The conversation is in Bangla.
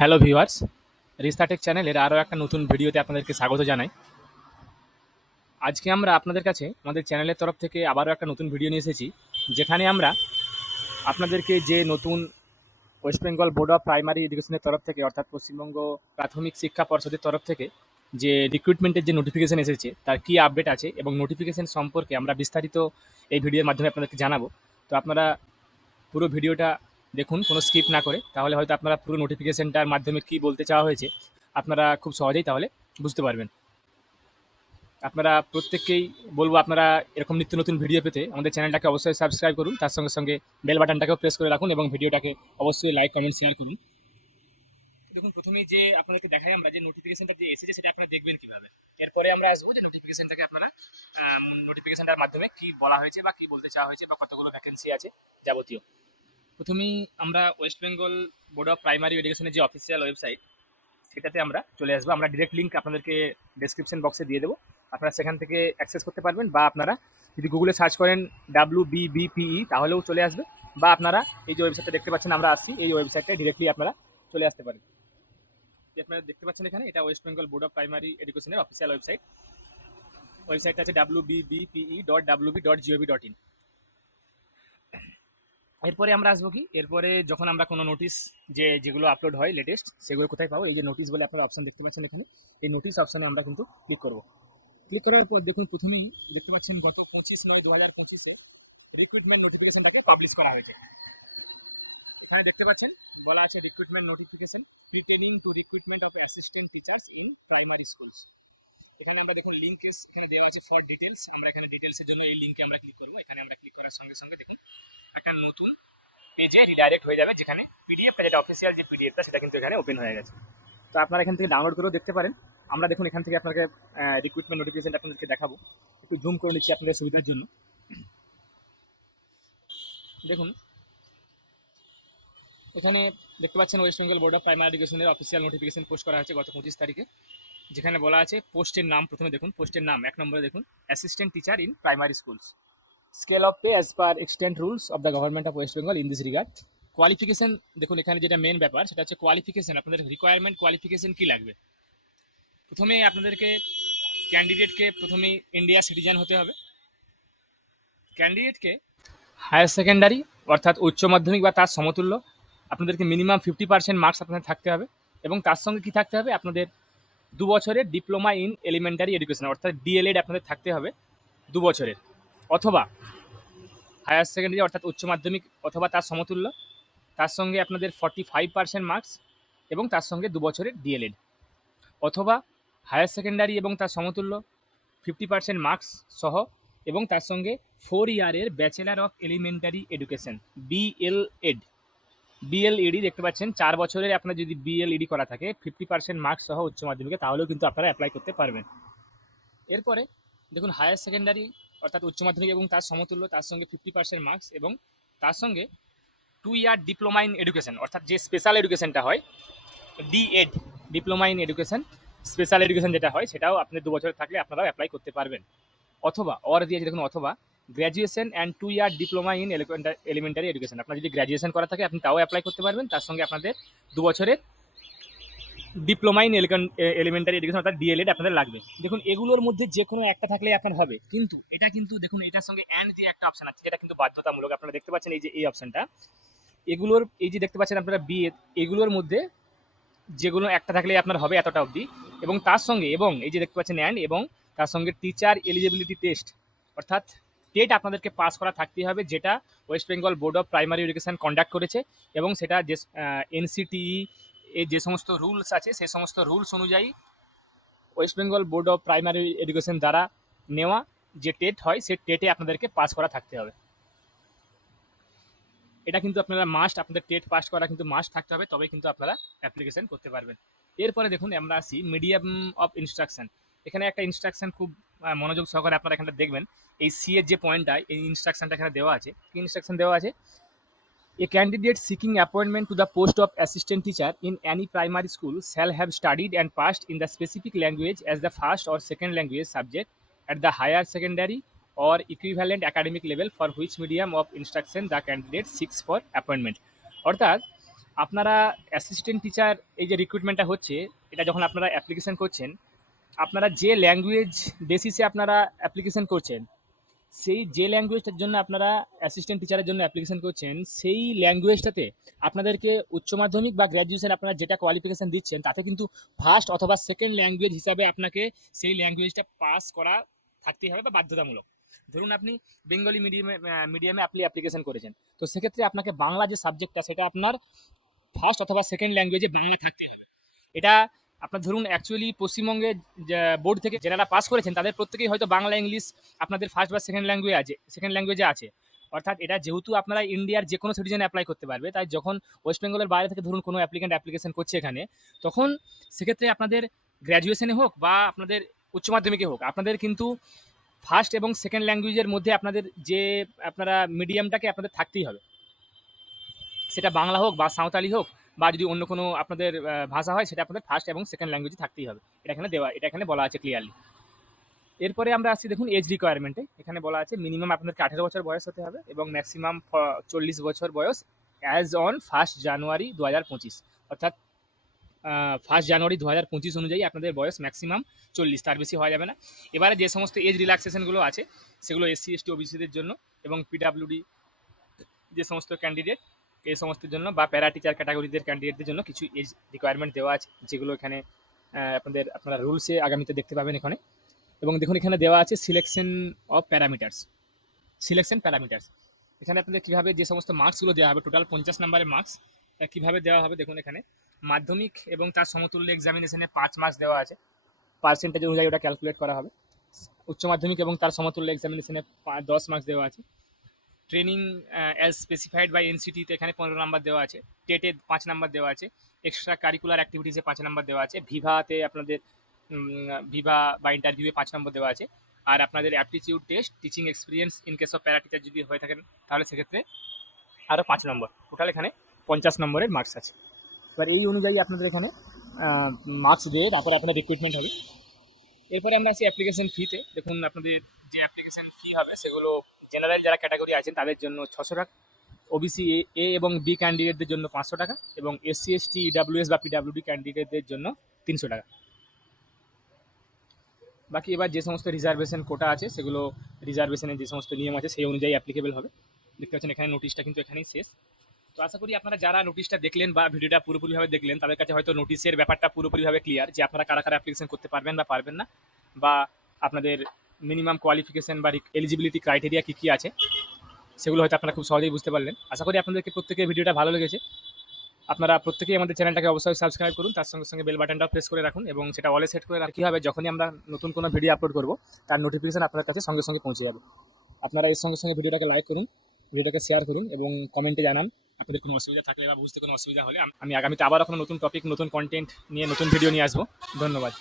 হ্যালো ভিউয়ার্স, রিস্তাটেক চ্যানেলের আরও একটা নতুন ভিডিওতে আপনাদেরকে স্বাগত জানাই। আজকে আমরা আপনাদের কাছে আমাদের চ্যানেলের তরফ থেকে আবারও একটা নতুন ভিডিও নিয়ে এসেছি, যেখানে আমরা আপনাদেরকে যে নতুন West Bengal board of primary এডুকেশনের তরফ থেকে অর্থাৎ পশ্চিমবঙ্গ প্রাথমিক শিক্ষা পর্ষদের তরফ থেকে যে রিক্রুটমেন্টের যে নোটিফিকেশন এসেছে তার কী আপডেট আছে এবং নোটিফিকেশন সম্পর্কে আমরা বিস্তারিত এই ভিডিওর মাধ্যমে আপনাদেরকে জানাবো। তো আপনারা পুরো ভিডিওটা দেখুন কোনো স্কিপ না করে, তাহলে হয়তো আপনারা পুরো নোটিফিকেশনটার মাধ্যমে কী বলতে চাওয়া হয়েছে আপনারা খুব সহজেই তাহলে বুঝতে পারবেন। আপনারা প্রত্যেককেই বলবো আপনারা এরকম নিত্য নতুন ভিডিও পেতে আমাদের চ্যানেলটাকে অবশ্যই সাবস্ক্রাইব করুন, তার সঙ্গে সঙ্গে বেল বাটনটাকেও প্রেস করে রাখুন এবং ভিডিওটাকে অবশ্যই লাইক কমেন্ট শেয়ার করুন। দেখুন, প্রথমেই যে আপনাদেরকে দেখাই আমরা যে নোটিফিকেশনটা যে এসেছে সেটা আপনারা দেখবেন কিভাবে। এরপরে আমরা আসবো যে নোটিফিকেশনটাকে আপনারা নোটিফিকেশনটার মাধ্যমে কি বলা হয়েছে বা কি বলতে চাওয়া হয়েছে বা কতগুলো ভ্যাকেন্সি আছে যাবতীয়। প্রথমেই আমরা West Bengal board of primary এডুকেশনের যে অফিসিয়াল ওয়েবসাইট সেটাতে আমরা চলে আসবো। আমরা ডিরেক্ট লিঙ্ক আপনাদেরকে ডেসক্রিপশন বক্সে দিয়ে দেবো, আপনারা সেখান থেকে অ্যাক্সেস করতে পারবেন, বা আপনারা যদি গুগলে সার্চ করেন WBBPE তাহলেও চলে আসবে, বা আপনারা এই যে ওয়েবসাইটটা দেখতে পাচ্ছেন আমরা আসছি এই ওয়েবসাইটে ডিরেক্টলি আপনারা চলে আসতে পারেন। আপনারা দেখতে পাচ্ছেন এখানে এটা West Bengal board of primary এডুকেশনের অফিসিয়াল ওয়েবসাইট। ওয়েবসাইটটা আছে wbbpe.wb.gov.in। এরপরে আমরা আসবো কি, এরপরে যখন আমরা কোনো নোটিশ যেগুলো আপলোড হয় লেটেস্ট সেগুলো কোথায় পাবো, এই যে নোটিশ বলে আপনারা অপশন দেখতে পাচ্ছেন এখানে, এই নোটিশ অপশনে আমরা কিন্তু ক্লিক করব। ক্লিক করার পর দেখুন প্রথমেই দেখতে পাচ্ছেন গত 25/9/2025-এ রিক্রুটমেন্ট নোটিফিকেশনটাকে পাবলিশ করা হয়েছে। এখানে দেখতে পাচ্ছেন বলা আছে recruitment notification pertaining to recruitment of assistant teachers in primary schools. এখানে আমরা দেখুন লিঙ্ক এখানে দেওয়া আছে ফর ডিটেলস। আমরা এখানে ডিটেলসের জন্য এই লিঙ্কে আমরা ক্লিক করবো। এখানে আমরা ক্লিক করার সঙ্গে সঙ্গে দেখুন একটা নতুন পেজে রিডাইরেক্ট হয়ে যাবে, যেখানে পিডিএফটা যেটা অফিসিয়াল যে পিডিএফটা সেটা কিন্তু এখানে ওপেন হয়ে গেছে। তো আপনারা এখান থেকে ডাউনলোড করেও দেখতে পারেন। আমরা দেখুন এখান থেকে আপনাকে রিক্রুটমেন্ট নোটিফিকেশনটা আপনাদেরকে দেখাবো, একটু জুম করে নিচ্ছি আপনাদের সুবিধার জন্য। দেখুন এখানে দেখতে পাচ্ছেন West Bengal board of primary এডুকেশনের অফিসিয়াল নোটিফিকেশন পোস্ট করা হয়েছে গত 25 তারিখে, যেখানে বলা আছে পোস্টের নাম। প্রথমে দেখুন পোস্টের নাম, এক নম্বরে দেখুন assistant teacher in primary schools, scale of pay as per extent rules of the government of West Bengal in this regard. Qualification দেখুন এখানে যেটা মেন ব্যাপার সেটা হচ্ছে কোয়ালিফিকেশন, আপনাদের রিকোয়ারমেন্ট কোয়ালিফিকেশন কি লাগবে। প্রথমে আপনাদেরকে ক্যান্ডিডেটকে প্রথমেই ইন্ডিয়া সিটিজেন হতে হবে। ক্যান্ডিডেটকে হায়ার সেকেন্ডারি অর্থাৎ উচ্চ মাধ্যমিক বা তার সমতুল্য আপনাদেরকে মিনিমাম 50% মার্কস আপনাদের থাকতে হবে, এবং তার সঙ্গে কি থাকতে হবে, আপনাদের 2 বছরের ডিপ্লোমা ইন এলিমেন্টারি এডুকেশন অর্থাৎ ডিএলএড আপনাদের থাকতে হবে 2 বছরের, অথবা হায়ার সেকেন্ডারি অর্থাৎ উচ্চ মাধ্যমিক অথবা তার সমতুল্য, তার সঙ্গে আপনাদের 45% মার্কস এবং তার সঙ্গে 2 বছরের ডিএলএড, অথবা হায়ার সেকেন্ডারি এবং তার সমতুল্য 50% মার্কস সহ এবং তার সঙ্গে 4 ইয়ারের bachelor of elementary education BElEd. BLED দেখতে পাচ্ছেন 4 বছরের আপনার যদি বিএলইডি করা থাকে 50% মার্কস সহ উচ্চ মাধ্যমিকে, তাহলেও কিন্তু আপনারা অ্যাপ্লাই করতে পারবেন। এরপরে দেখুন হায়ার সেকেন্ডারি অর্থাৎ উচ্চ মাধ্যমিক এবং তার সমতুল্য, তার সঙ্গে 50% মার্কস এবং তার সঙ্গে 2 ইয়ার ডিপ্লোমা ইন এডুকেশন অর্থাৎ যে স্পেশাল এডুকেশনটা হয় DEd, diploma in education special education যেটা হয় সেটাও আপনার 2 বছর থাকলে আপনারাও অ্যাপ্লাই করতে পারবেন। অথবা অর দিয়েছে দেখুন, অথবা graduation and 2 year diploma in elementary education, আপনার যদি গ্র্যাজুয়েশন করা থাকে আপনি তাও অ্যাপ্লাই করতে পারবেন, তার সঙ্গে আপনাদের 2 বছরের ডিপ্লোমা ইন এলিমেন্টারি এডুকেশন অর্থাৎ ডিএলএড আপনাদের লাগবে। দেখুন এগুলোর মধ্যে যে কোনো একটা থাকলেই আপনার হবে, কিন্তু এটা কিন্তু দেখুন এটার সঙ্গে অ্যান্ড দিয়ে একটা অপশন আছে যেটা কিন্তু বাধ্যতামূলক। আপনারা দেখতে পাচ্ছেন এই যে এই অপশনটা, এগুলোর এই যে দেখতে পাচ্ছেন আপনারা বিএ, এগুলোর মধ্যে যেগুলো একটা থাকলেই আপনার হবে এতটা অবধি, এবং তার সঙ্গে এবং এই যে দেখতে পাচ্ছেন অ্যান্ড এবং তার সঙ্গে টিচার এলিজিবিলিটি টেস্ট অর্থাৎ টেট আপনাদেরকে পাস করা থাকতেই হবে, যেটা West Bengal board of primary education conduct করেছে, এবং সেটা যে এনসিটিই এর যে সমস্ত রুলস আছে সেই সমস্ত রুলস অনুযায়ী West Bengal board of primary education দ্বারা নেওয়া যে টেট হয় সেই টেটে আপনাদেরকে পাস করা থাকতে হবে। এটা কিন্তু আপনারা মাস্ট, আপনাদের টেট পাস করা কিন্তু মাস্ট থাকতে হবে, তবেই কিন্তু আপনারা অ্যাপ্লিকেশন করতে পারবেন। এরপরে দেখুন আমরা আসি মিডিয়াম অফ ইনস্ট্রাকশন। এখানে একটা ইনস্ট্রাকশন খুব মনোযোগ সহকারে আপনারা এখানে দেখবেন, এই সি এর যে পয়েন্টটা এই ইনস্ট্রাকশনটা এখানে দেওয়া আছে। কি ইনস্ট্রাকশন দেওয়া আছে, A candidate seeking appointment to the post of assistant teacher in any primary school shall have studied and passed in the specific language as the first or second language subject at the higher secondary or equivalent academic level for which medium of instruction the candidate seeks for appointment। অর্থাৎ আপনারা অ্যাসিস্ট্যান্ট টিচার এই যে রিক্রুটমেন্টটা হচ্ছে, এটা যখন আপনারা অ্যাপ্লিকেশন করছেন, আপনারা যে ল্যাঙ্গুয়েজ বেসিসে আপনারা অ্যাপ্লিকেশন করছেন, সেই যে ল্যাঙ্গুয়েজটার জন্য আপনারা অ্যাসিস্ট্যান্ট টিচারের জন্য অ্যাপ্লিকেশন করছেন, সেই ল্যাঙ্গুয়েজটাতে আপনাদেরকে উচ্চ মাধ্যমিক বা গ্র্যাজুয়েশন আপনারা যেটা কোয়ালিফিকেশন দিচ্ছেন, তাতে কিন্তু ফার্স্ট অথবা সেকেন্ড ল্যাঙ্গুয়েজ হিসাবে আপনাকে সেই ল্যাঙ্গুয়েজটা পাস করা থাকতেই হবে বা বাধ্যতামূলক। ধরুন আপনি বেঙ্গলি মিডিয়ামে আপনি অ্যাপ্লিকেশন করেছেন, তো সেক্ষেত্রে আপনাকে বাংলা যে সাবজেক্টটা সেটা আপনার ফার্স্ট অথবা সেকেন্ড ল্যাঙ্গুয়েজে বাংলা থাকতে হবে। এটা আপনার ধরুন অ্যাকচুয়ালি পশ্চিমবঙ্গে বোর্ড থেকে যারা পাস করেছেন তাদের প্রত্যেকেই হয়তো বাংলা ইংলিশ আপনাদের ফার্স্ট বা সেকেন্ড ল্যাঙ্গুয়েজে আছে। অর্থাৎ এটা যেহেতু আপনারা ইন্ডিয়ার যে কোনো সিটিজেন অ্যাপ্লাই করতে পারবে, তাই যখন ওয়েস্ট বেঙ্গলের বাইরে থেকে ধরুন কোনো অ্যাপ্লিকেন্ট অ্যাপ্লিকেশন করছে এখানে, তখন সেক্ষেত্রে আপনাদের গ্র্যাজুয়েশনে হোক বা আপনাদের উচ্চ মাধ্যমিকে হোক, আপনাদের কিন্তু ফার্স্ট এবং সেকেন্ড ল্যাঙ্গুয়েজের মধ্যে আপনাদের যে আপনারা মিডিয়ামটাকে আপনাদের থাকতেই হবে। সেটা বাংলা হোক বা সাঁওতালি হোক বা যদি অন্য কোনো আপনাদের ভাষা হয়, সেটা আপনাদের ফার্স্ট এবং সেকেন্ড ল্যাঙ্গুয়েজে থাকতেই হবে। এটা এখানে বলা আছে ক্লিয়ারলি। এরপরে আমরা আসছি দেখুন এজ রিকোয়ারমেন্টে। এখানে বলা আছে মিনিমাম আপনাদেরকে 18 বছর বয়স হতে হবে এবং ম্যাক্সিমাম 40 বছর বয়স অ্যাজ অন 1 জানুয়ারি 2025। অর্থাৎ 1 জানুয়ারি 2025 অনুযায়ী আপনাদের বয়স ম্যাক্সিমাম 40, তার বেশি হওয়া যাবে না। এবারে যে সমস্ত এজ রিল্যাক্সেশনগুলো আছে সেগুলো SC ST OBCদের জন্য এবং PWD যে সমস্ত ক্যান্ডিডেট এই সমস্তের জন্য বা প্যারা টিচার ক্যাটাগরিদের ক্যান্ডিডেটদের জন্য কিছু এজ রিকোয়ারমেন্ট দেওয়া আছে, যেগুলো এখানে আপনারা রুলসে আগামীতে দেখতে পাবেন এখানে। এবং দেখুন এখানে দেওয়া আছে সিলেকশন প্যারামিটার্স। এখানে আপনাদের কীভাবে যে সমস্ত মার্কসগুলো দেওয়া হবে, টোটাল 50 নম্বরের মার্কস কীভাবে দেওয়া হবে দেখুন এখানে। মাধ্যমিক এবং তার সমতুল্য এক্সামিনেশনে 5 মার্কস দেওয়া আছে, পার্সেন্টেজ অনুযায়ী ওটা ক্যালকুলেট করা হবে। উচ্চ মাধ্যমিক এবং তার সমতুল্য এক্সামিনেশনে 10 মার্কস দেওয়া আছে। ট্রেনিং অ্যাজ স্পেসিফাইড বাই এনসিটিতে এখানে 15 নাম্বার দেওয়া আছে। টেটে 5 নাম্বার দেওয়া আছে। এক্সট্রা কারিকুলার অ্যাক্টিভিটিসে 5 নাম্বার দেওয়া আছে। ভিভাতে আপনাদের ভিভা বা ইন্টারভিউয়ে 5 নম্বর দেওয়া আছে। আর আপনাদের aptitude test, teaching experience in case of para teacher যদি হয়ে থাকেন, তাহলে সেক্ষেত্রে আরও 5 নম্বর। টোটাল এখানে 50 নম্বরের মার্কস আছে। এবার এই অনুযায়ী আপনাদের এখানে মার্কস দিয়ে তারপরে আপনার রিক্রুটমেন্ট হবে। এরপরে আমরা আসি অ্যাপ্লিকেশন ফিতে। দেখুন আপনাদের যে অ্যাপ্লিকেশন ফি হবে সেগুলো জেনারেল যারা ক্যাটাগরি আছেন তাদের জন্য 600 টাকা, ওবিসি এ এবং বি ক্যান্ডিডেটদের জন্য 500 টাকা এবং SC ST EWS বা PWD ক্যান্ডিডেটদের জন্য 300 টাকা। বাকি এবার যে সমস্ত রিজার্ভেশন কোটা আছে সেগুলো রিজার্ভেশনের যে সমস্ত নিয়ম আছে সেই অনুযায়ী অ্যাপ্লিকেবল হবে। দেখতে পাচ্ছেন এখানে নোটিশটা কিন্তু এখানেই শেষ। তো আশা করি আপনারা যারা নোটিশটা দেখলেন বা ভিডিওটা পুরোপুরিভাবে দেখলেন, তাদের কাছে হয়তো নোটিশের ব্যাপারটা পুরোপুরিভাবে ক্লিয়ার, যে আপনারা কারা কারা অ্যাপ্লিকেশন করতে পারবেন বা পারবেন না, বা আপনাদের মিনিমাম কোয়ালিফিকেশন বা এলিজিবিলিটি ক্রাইটেরিয়া কী কী আছে সেগুলো হয়তো আপনারা খুব সহজেই বুঝতে পারলেন। আশা করি আপনাদেরকে প্রত্যেকের ভিডিওটা ভালো লেগেছে। আপনারা প্রত্যেকেই আমাদের চ্যানেলটাকে অবশ্যই সাবস্ক্রাইব করুন, তার সঙ্গে সঙ্গে বেল বাটনটাও প্রেস করে রাখুন এবং সেটা অলে সেট করে রাখি। কী হবে, যখনই আমরা নতুন কোনো ভিডিও আপলোড করব তার নোটিফিকেশন আপনার কাছে সঙ্গে সঙ্গে পৌঁছে যাবে। আপনারা এর সঙ্গে সঙ্গে ভিডিওটাকে লাইক করুন, ভিডিওটাকে শেয়ার করুন এবং কমেন্টে জানান আপনাদের কোনো অসুবিধা থাকলে বা বুঝতে কোনো অসুবিধা হলে। আমি আগামীতে আবারও কোনো নতুন টপিক, নতুন কন্টেন্ট নিয়ে নতুন ভিডিও নিয়ে আসবো। ধন্যবাদ।